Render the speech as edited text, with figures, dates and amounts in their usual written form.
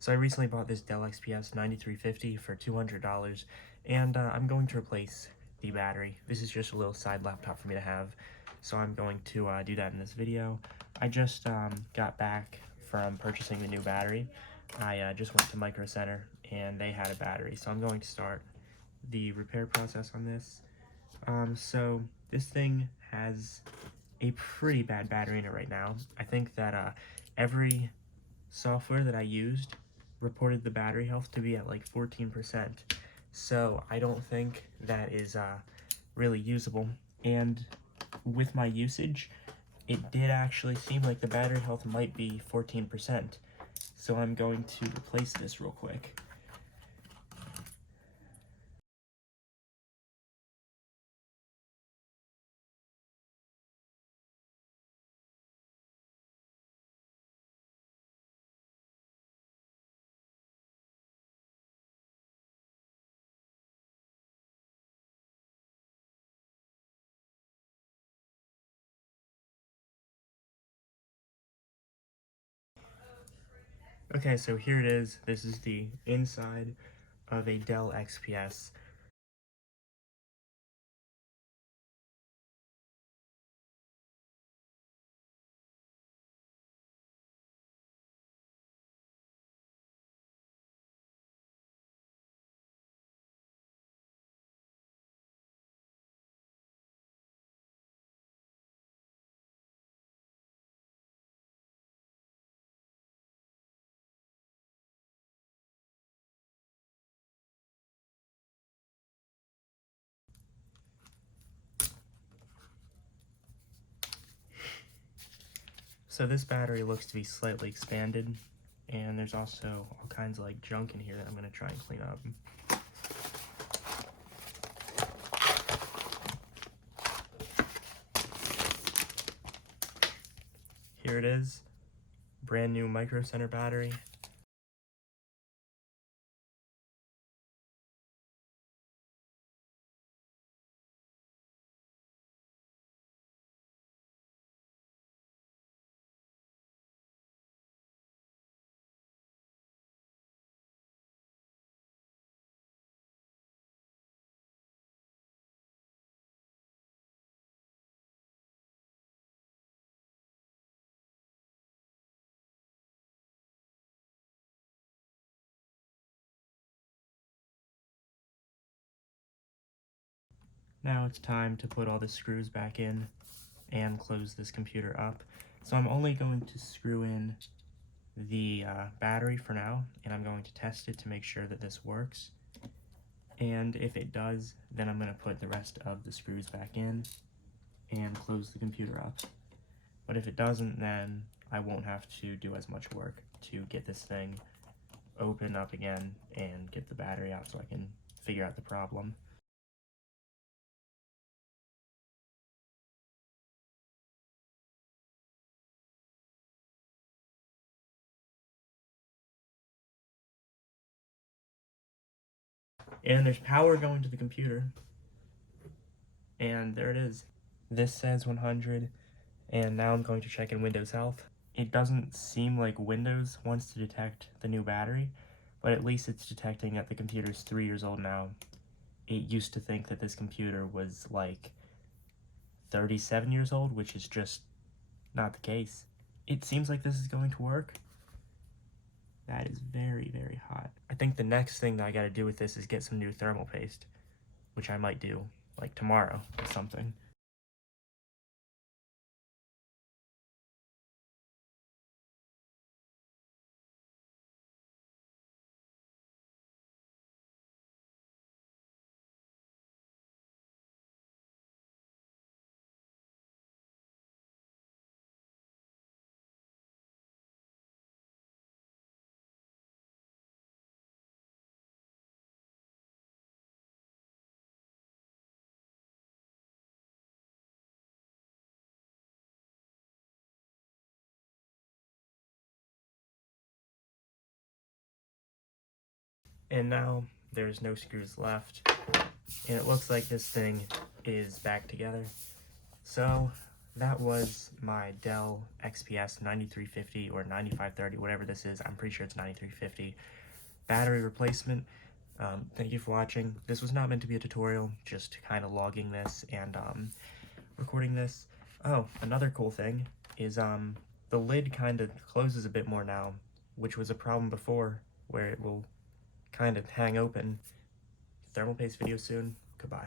So I recently bought this Dell XPS 9350 for $200, and I'm going to replace the battery. This is just a little side laptop for me to have, so I'm going to do that in this video. I just got back from purchasing the new battery. I just went to Micro Center, and they had a battery, so I'm going to start the repair process on this. So this thing has a pretty bad battery in it right now. I think that every software that I used reported the battery health to be at like 14%. So I don't think that is really usable. And with my usage, it did actually seem like the battery health might be 14%. So I'm going to replace this real quick. Okay, so here it is. This is the inside of a Dell XPS. So this battery looks to be slightly expanded, and there's also all kinds of like junk in here that I'm going to try and clean up. Here it is, brand new Micro Center battery. Now it's time to put all the screws back in and close this computer up. So I'm only going to screw in the battery for now, and I'm going to test it to make sure that this works. And if it does, then I'm going to put the rest of the screws back in and close the computer up. But if it doesn't, then I won't have to do as much work to get this thing open up again and get the battery out so I can figure out the problem. And there's power going to the computer, and there it is. This says 100, and now I'm going to check in Windows Health. It doesn't seem like Windows wants to detect the new battery, but at least it's detecting that the computer's 3 years old now. It used to think that this computer was like 37 years old, which is just not the case. It seems like this is going to work. That is very, very hot. I think the next thing that I gotta do with this is get some new thermal paste, which I might do, like tomorrow or something. And now there's no screws left, and it looks like this thing is back together. So that was my Dell XPS 9350 or 9530, whatever this is. I'm pretty sure it's 9350 battery replacement. Thank you for watching. This was not meant to be a tutorial, just kind of logging this and recording this. Oh, another cool thing is the lid kind of closes a bit more now, which was a problem before where it will kind of hang open. Thermal paste video soon. Goodbye.